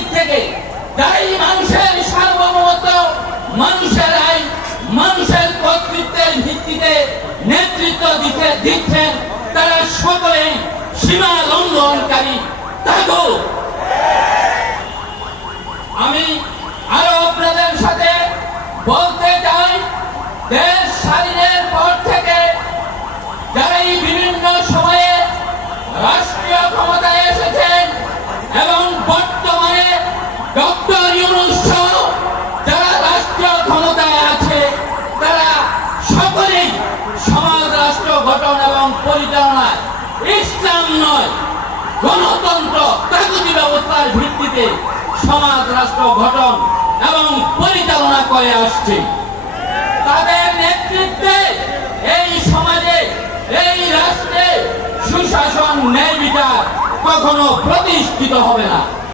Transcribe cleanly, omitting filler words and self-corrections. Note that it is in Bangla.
দিক থেকে যাই মানুষের সার্বভৌমত্ব, মানুষের আইন, মানুষের কর্তৃত্বের ভিত্তিতে নেতৃত্ব দিচ্ছেন, তারা সকলে সীমা লঙ্ঘনকারী। তাগুত। আমি আরো আপনাদের সাথে বলতে চাই, দেশ স্বাধীনের পর থেকে যারা এই বিভিন্ন সময়ে রাষ্ট্রীয় ক্ষমতায় এসেছেন এবং বর্তমানে ডক্টর ইউনূস সহ যারা রাষ্ট্রীয় ক্ষমতায় আছে, তারা সকলেই সমাজ রাষ্ট্র গঠন এবং পরিচালনায় ইসলাম নয়, গণতন্ত্র তাগুতি ব্যবস্থার ভিত্তিতে সমাজ রাষ্ট্র গঠন এবং পরিচালনা করে আসছে। তাদের নেতৃত্বে এই সমাজে, এই রাষ্ট্রে সুশাসন, ন্যায় বিচার কখনো প্রতিষ্ঠিত হবে না।